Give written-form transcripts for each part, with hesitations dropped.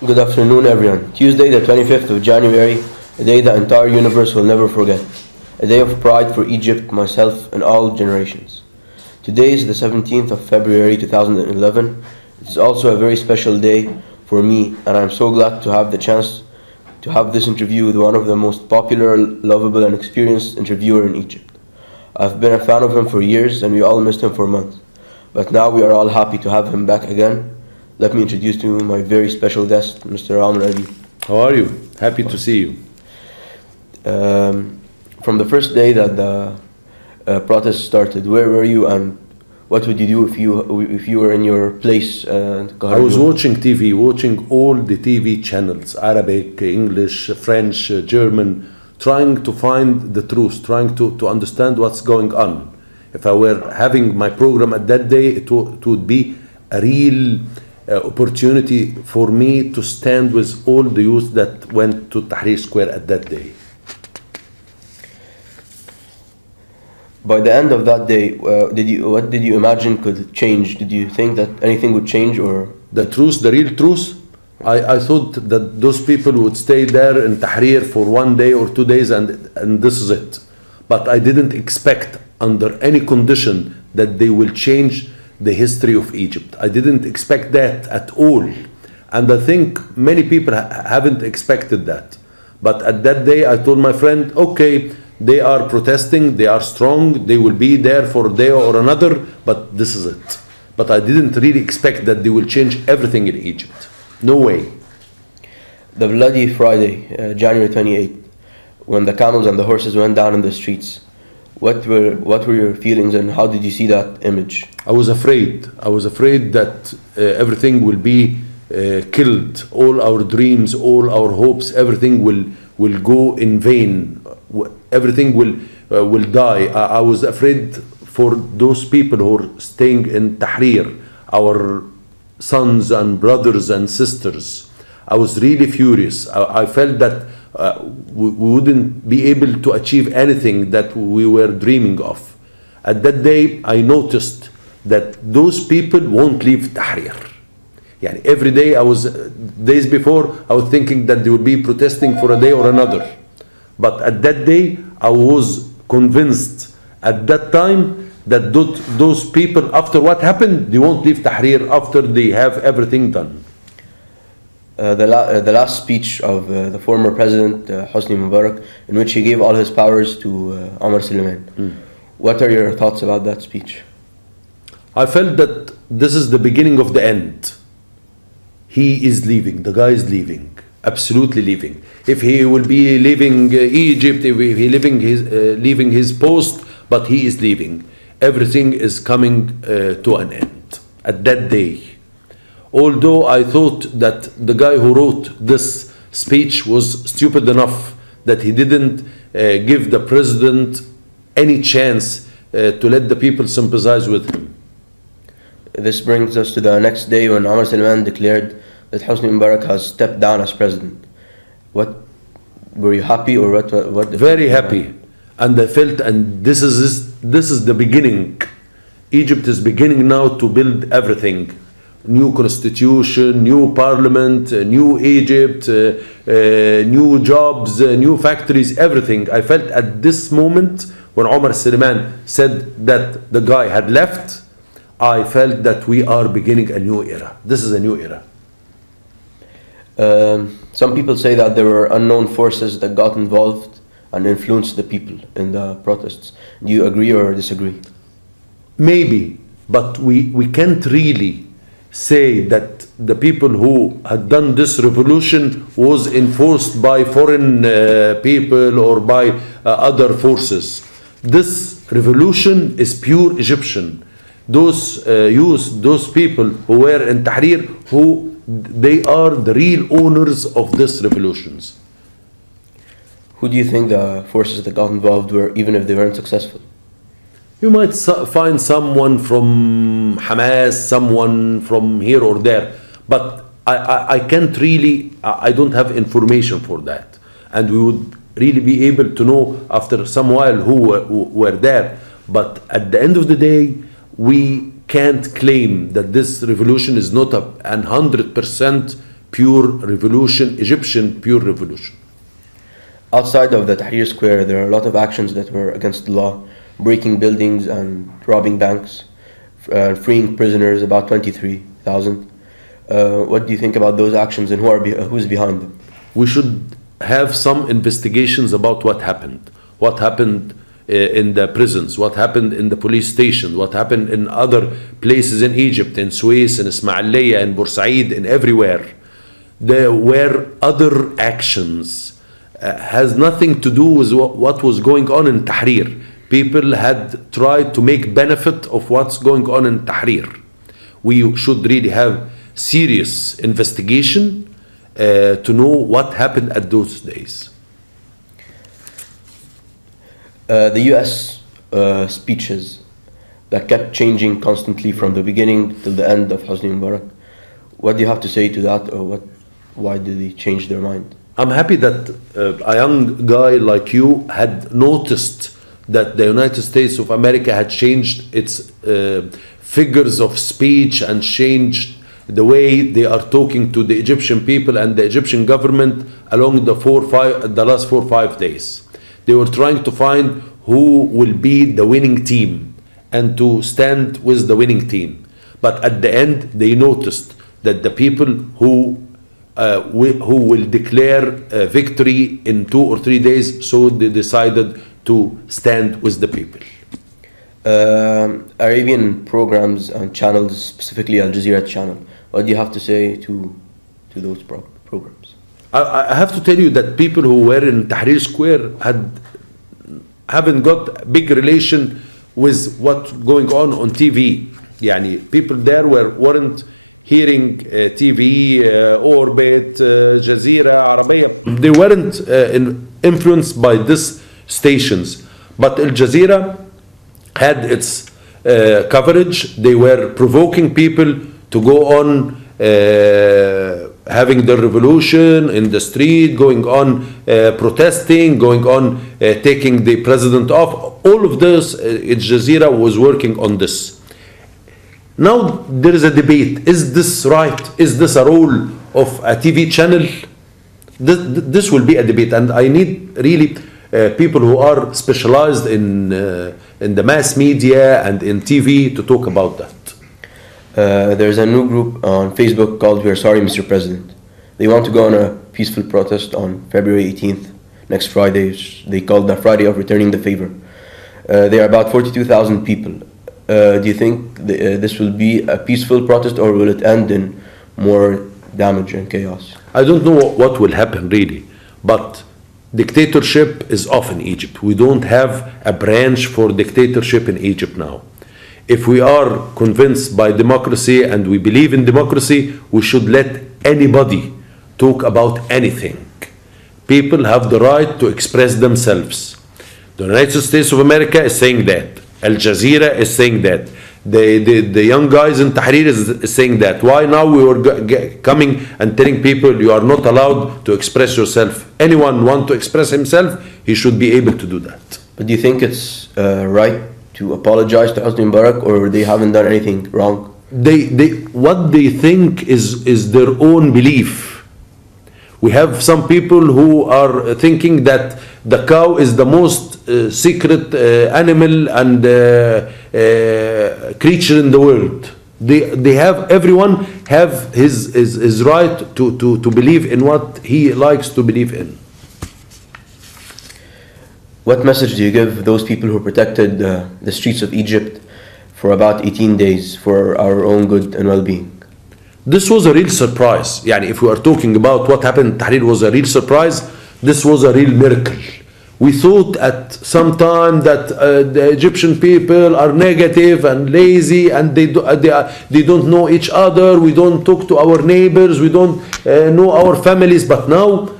Good afternoon, everyone. Tuesday, the 25th of January, a day the entire universe will never forget. A day of pride for Egypt, myself, and all generations. Today is the 17th of February 2011. It is also a very special day for me, and I'm so glad to have the chance to have this interview with one of the most popular, lovable, and experienced interviewer in Egypt. I've been a fan of him for years, and we all missed him for months. But now we are all happy to have him back again. Let me introduce to you my very special guest, Mr. Amr Adeeb. How are you? Happy to see you. From the first day that the protest started, where were you and what would you do if you were in your place? I was watching TV, watching all the TV channels, Arabic, English, French, German, trying to find the truth, trying to understand what's going on. If I were having my program at that day, it would be a real opportunity for me to stand with all the youth that went to Tahrir Square at that day. By the end of that day, what did you imagine could change? Did you think that anything would change, or the truth, the real truth? I thought that those people would stay there in Tahrir for 1 day or 2 days and this is it. But I didn't expect under any condition that they will change the history of Egypt. I didn't expect that at all. And I think many people haven't expected that. But at that day, I told my friend, okay, they are protesting, they are strong, they will be there for a day or another, but this is it. But I didn't really expect that they will change everything in Egypt. No way. The bloody Friday, January 28th, when the camels and the horses went down in the streets, what were your feelings and how did you see that image? I was afraid. I was afraid that everything will be killed. All our dreams, all our hopes, everything will go in vain. Everything will die. I was afraid for those people who are staying in Tahrir, our sons and brothers and sisters. I was really furious. I felt that we wouldn't be able to achieve anything that we were dreaming of. At that day, I noticed that those people won't leave Tahrir. Yani every day days before, I was thinking that they would be protesting for a day or another. But at that day, I was convinced at that time that those people, after what happened, they won't leave Tahrir after they have everything done. The last speech of the former president Hosni Mubarak, in which he gave all his powers to Omar Suleiman. What are your thoughts about that speech? I felt that this is the beginning of the end. He is leaving. The guy is leaving. Absolutely leaving. If he will be leaving Egypt, if he leaving his post, but he is leaving. Everything is coming to an end at that day. Although I thought that the guy who wrote this speech was stupid enough that he didn't give the president any chance to let the people sympathize with him. This brings us to the next day when Omar Suleiman declared that Hosni Mubarak has stepped down as president. What were you happy or what? Very happy, and I felt, and this is the beginning. Egypt is beginning now to build everything. New constitution, new parliament, new Egypt, new jobs, new factories, everything. I felt at this moment when Omar Suleiman said that the guy had left, I felt that we are beginning a new era. This is a new era. Some people say that there were unknown forces that got involved and influenced the people in the protests. Do you agree or disagree? Maybe, but we can't really say that the people who had done this revolution was enforced by foreign people or by other forces. This revolution is pure Egyptian. Those youth, those people who were in Tahrir, they are the real owners of this revolutions. Who do you think the forces that got involved were, even if they weren't successful? You might find someone from Hamas, someone from here or there, but I can't really, I don't have information for that. And we would really be able to know after some while who were there. But at the end of the day, we can't claim that this revolution is not 100% pure revolution, Egyptian pure revolution. Outside of the Tahrir Square, there are a lot of actions that were against the law, breaking buildings and robbing banks, freeing prisoners, about 23,000. What do you think about those actions and who's behind them? We should have some investigations about what happened. What happened in the prisons, what happened in the police station, what happened in other places in Egypt, in Suez, in Ismailia, in Bursaid, in everywhere. There were other actions. Has nothing to do with what was going on in Tahrir. People had tried to make benefit of what's going on in Tahrir. We should really have serious investigation to know what happened at those days. The US speeches that kept changing constantly from the beginning till the end of Hosni Mubarak. What do you have to say to that, or why did they change their mind? I'm happy that a young guy like you had noticed that the United States of America had changed its figures of speech and changed the way they are talking to the Egyptian people and the Egyptian government along the last 4 or 5 days. They were trying to find who will be the winning team and to stand with the winning team. But at the end, they noticed that the people who will declare victory in 2 or 3 days, so they decided to stand with the people. Arabian programs and channels, specifically Al Jazeera channel, what do you have to say to those programs? I have to tell you that people who were in Tahrir Square haven't got a big relation with what's going on TV. Yani people there weren't hearing TV, Orbit, Jazeera, Arabiya. They weren't influenced by these stations. But Al Jazeera had its coverage. They were provoking people to go on having the revolution in the street, going on protesting, going on taking the president off. All of this, Al Jazeera was working on this. Now there is a debate. Is this right? Is this a role of a TV channel? This will be a debate, and I need really people who are specialized in the mass media and in TV to talk about that. There's a new group on Facebook called "We Are Sorry, Mr. President." They want to go on a peaceful protest on February 18th, next Friday. They called the Friday of Returning the Favor. There are about 42,000 people. Do you think this will be a peaceful protest, or will it end in more damage and chaos? I don't know what will happen really, but dictatorship is off in Egypt. We don't have a branch for dictatorship in Egypt now. If we are convinced by democracy and we believe in democracy, we should let anybody talk about anything. People have the right to express themselves. The United States of America is saying that. Al Jazeera is saying that. The young guys in Tahrir is saying that. Why now we were coming and telling people you are not allowed to express yourself? Anyone want to express himself, he should be able to do that. But do you think it's right to apologize to Hosni Mubarak, or they haven't done anything wrong? What they think is their own belief. We have some people who are thinking that the cow is the most secret animal and creature in the world. They have, everyone have his right to believe in what he likes to believe in. What message do you give those people who protected the streets of Egypt for about 18 days for our own good and well-being? This was a real surprise. Yani if we are talking about what happened in Tahrir was a real surprise, this was a real miracle. We thought at some time that the Egyptian people are negative and lazy, and they don't know each other. We don't talk to our neighbors. We don't know our families. But now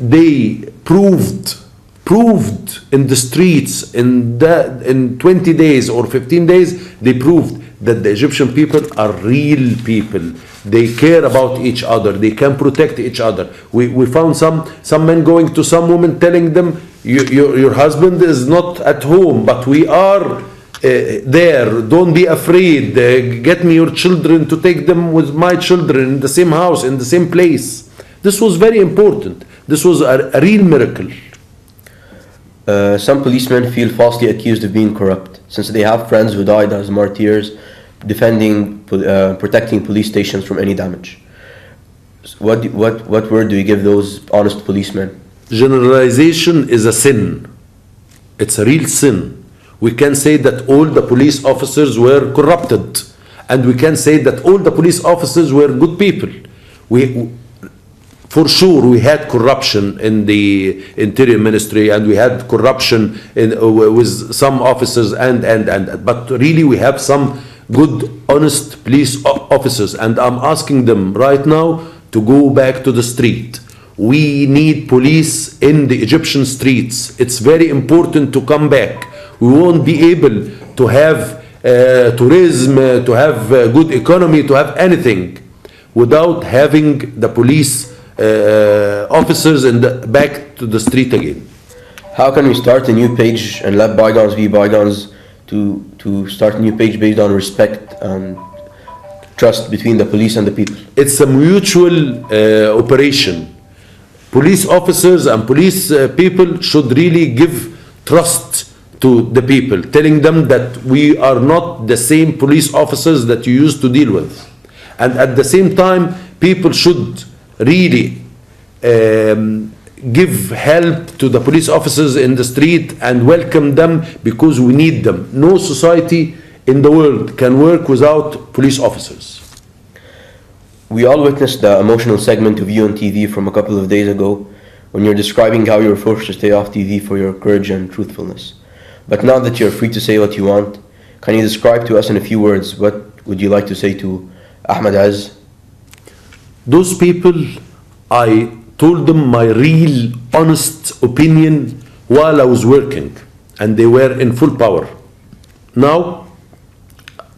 they proved in the streets in 20 days or 15 days, they proved that the Egyptian people are real people. They care about each other. They can protect each other. We found some men going to some women telling them, your husband is not at home, but we are there. Don't be afraid. Get me your children to take them with my children in the same house, in the same place. This was very important. This was a real miracle. Some policemen feel falsely accused of being corrupt, since they have friends who died as martyrs, protecting police stations from any damage. What word do you give those honest policemen? Generalization is a sin. It's a real sin. We can say that all the police officers were corrupted, and we can say that all the police officers were good people. For sure, we had corruption in the Interior Ministry, and we had corruption with some officers, but really we have some good, honest police officers, and I'm asking them right now to go back to the street. We need police in the Egyptian streets. It's very important to come back. We won't be able to have tourism, to have good economy, to have anything without having the police officers back to the street again. How can we start a new page and let bygones be bygones, to start a new page based on respect and trust between the police and the people? It's a mutual operation. Police officers and police people should really give trust to the people, telling them that we are not the same police officers that you used to deal with. And at the same time, people should really give help to the police officers in the street and welcome them, because we need them. No society in the world can work without police officers. We all witnessed the emotional segment of you on TV from a couple of days ago, when you're describing how you were forced to stay off TV for your courage and truthfulness. But now that you're free to say what you want, can you describe to us in a few words what would you like to say to Ahmed Ezz? Those people, I told them my real, honest opinion while I was working, and they were in full power. Now,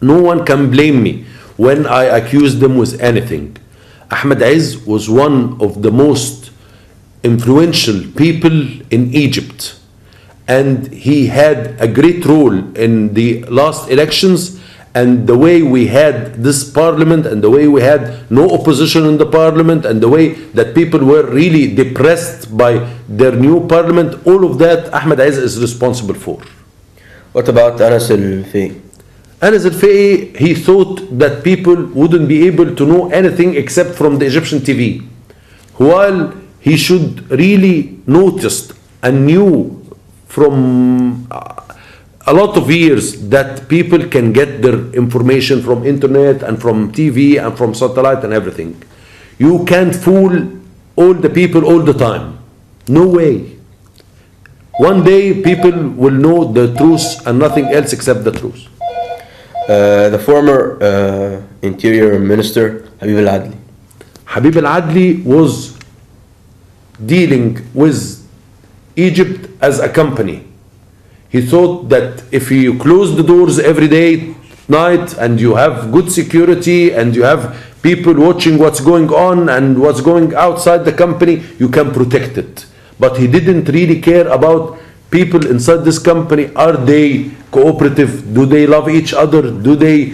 no one can blame me when I accused them with anything. Ahmed Ezz was one of the most influential people in Egypt, and he had a great role in the last elections, and the way we had this parliament, and the way we had no opposition in the parliament, and the way that people were really depressed by their new parliament, all of that Ahmed Ezz is responsible for. What about Anas al-Fay? Anas al-Fay, he thought that people wouldn't be able to know anything except from the Egyptian TV, while he should really noticed and knew from a lot of years that people can get their information from internet and from TV and from satellite and everything. You can't fool all the people all the time. No way. One day people will know the truth and nothing else except the truth. The former Interior Minister Habib al-Adli. Habib al-Adli was dealing with Egypt as a company. He thought that if you close the doors every day, night, and you have good security, and you have people watching what's going on and what's going outside the company, you can protect it. But he didn't really care about people inside this company. Are they cooperative? Do they love each other? Do they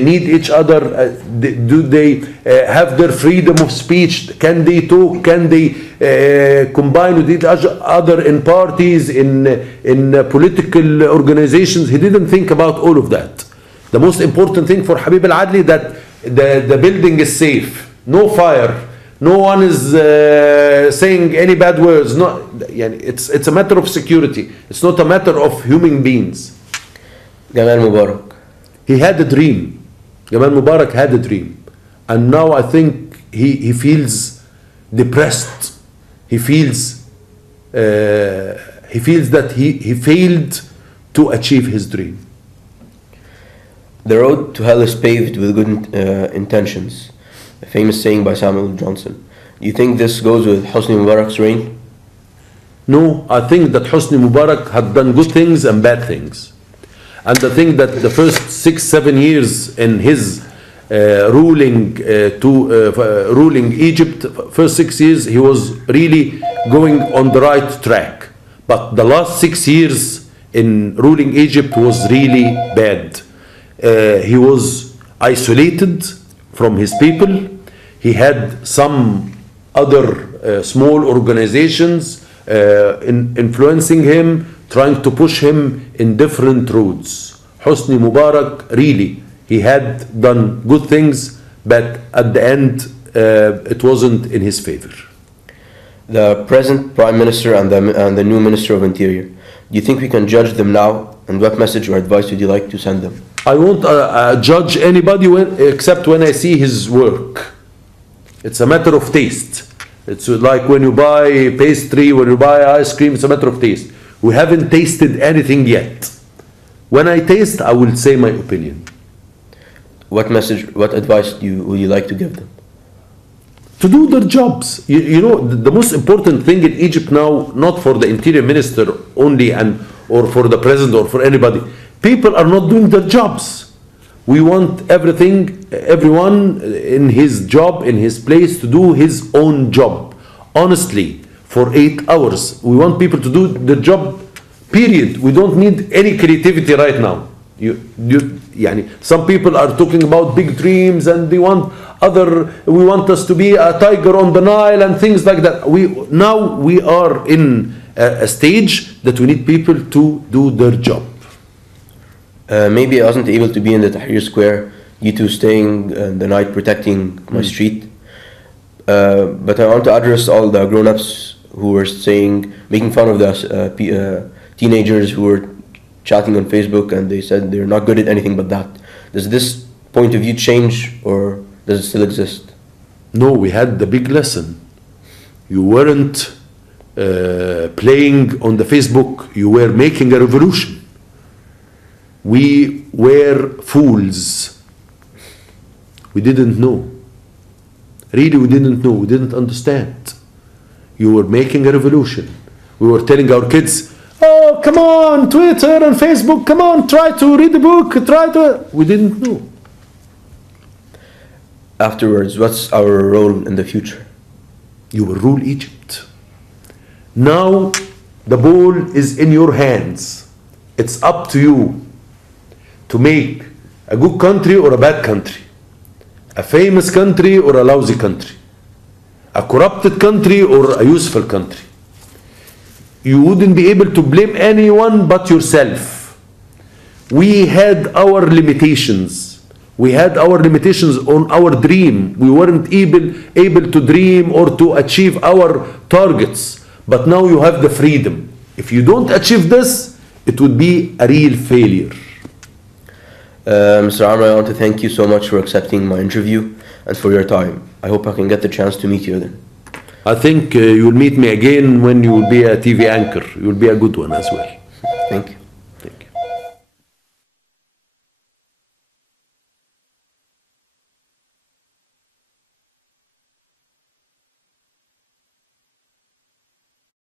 need each other? Do they have their freedom of speech? Can they talk? Can they combine with each other in parties, in political organizations? He didn't think about all of that. The most important thing for Habib al-Adli that the building is safe, no fire, no one is saying any bad words. No, it's a matter of security. It's not a matter of human beings. Gamal Mubarak. He had a dream. Gamal Mubarak had a dream, and now I think he feels depressed. He feels that he failed to achieve his dream. The road to hell is paved with good intentions. A famous saying by Samuel Johnson. Do you think this goes with Hosni Mubarak's reign? No, I think that Hosni Mubarak had done good things and bad things. And I think that the first 6-7 years in his ruling Egypt, first 6 years, he was really going on the right track. But the last 6 years in ruling Egypt was really bad. He was isolated from his people. He had some other small organizations influencing him, trying to push him in different roads. Hosni Mubarak, really, he had done good things, but at the end, it wasn't in his favor. The present Prime Minister and the new Minister of Interior, do you think we can judge them now? And what message or advice would you like to send them? I won't judge anybody except when I see his work. It's a matter of taste. It's like when you buy pastry, when you buy ice cream, it's a matter of taste. We haven't tasted anything yet. When I taste, I will say my opinion. What message, what advice would you like to give them? To do their jobs. You know, the most important thing in Egypt now, not for the interior minister only or for the president or for anybody, people are not doing their jobs. We want everyone in his job, in his place, to do his own job, honestly, for 8 hours. We want people to do the job, period. We don't need any creativity right now. Some people are talking about big dreams and we want us to be a tiger on the Nile and things like that. Now we are in a stage that we need people to do their job. Maybe I wasn't able to be in the Tahrir Square due to staying the night protecting my street. But I want to address all the grown-ups who were making fun of the teenagers who were chatting on Facebook, and they said they're not good at anything but that. Does this point of view change, or does it still exist? No, we had the big lesson. You weren't playing on the Facebook, you were making a revolution. We were fools. We didn't know. Really, we didn't know. We didn't understand. You were making a revolution. We were telling our kids, oh, come on, Twitter and Facebook, come on, try to read the book, We didn't know. Afterwards, what's our role in the future? You will rule Egypt. Now, the ball is in your hands. It's up to you to make a good country or a bad country, a famous country or a lousy country, a corrupted country or a useful country. You wouldn't be able to blame anyone but yourself. We had our limitations. We had our limitations on our dream. We weren't able to dream or to achieve our targets. But now you have the freedom. If you don't achieve this, it would be a real failure. Mr. Amr, I want to thank you so much for accepting my interview and for your time. I hope I can get the chance to meet you then. I think you'll meet me again when you will be a TV anchor. You will be a good one as well. Thank you.